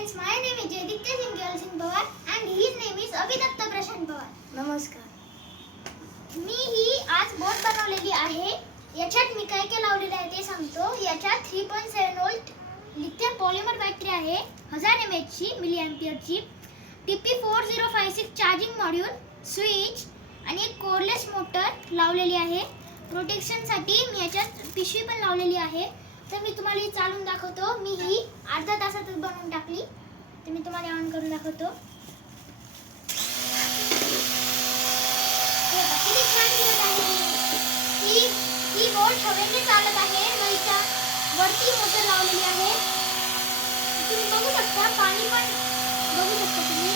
friends, my name is Jaditya Singh Gyal Singh Pawar and his name is Abhidatta Prashant Pawar. नमस्कार. मी ही आज बोट बनवलेली आहे. याच्यात मी काय काय लावलेले आहे ते सांगतो. याच्यात 3.7 व्होल्ट लिथियम पॉलिमर बॅटरी आहे, 1000 mAh ची मिली ची, TP4056 चार्जिंग मॉड्यूल, स्विच आणि एक कोरलेस मोटर लावलेली आहे. प्रोटेक्शन साठी मी याच्यात पिशवी पण लावलेली आहे. तर मी तुम्हाला ही चालून दाखवतो. मी ही अर्धा तासातच बनवून टाकली. तर मी तुम्हाला ऑन करून दाखवतो. किती छान दिसत आहे. ही बोट हवेने चालत आहे. नळीच्या वरती मोटर लावलेली आहे. तुम्ही बघू शकता, पाणी पण बघू शकता तुम्ही.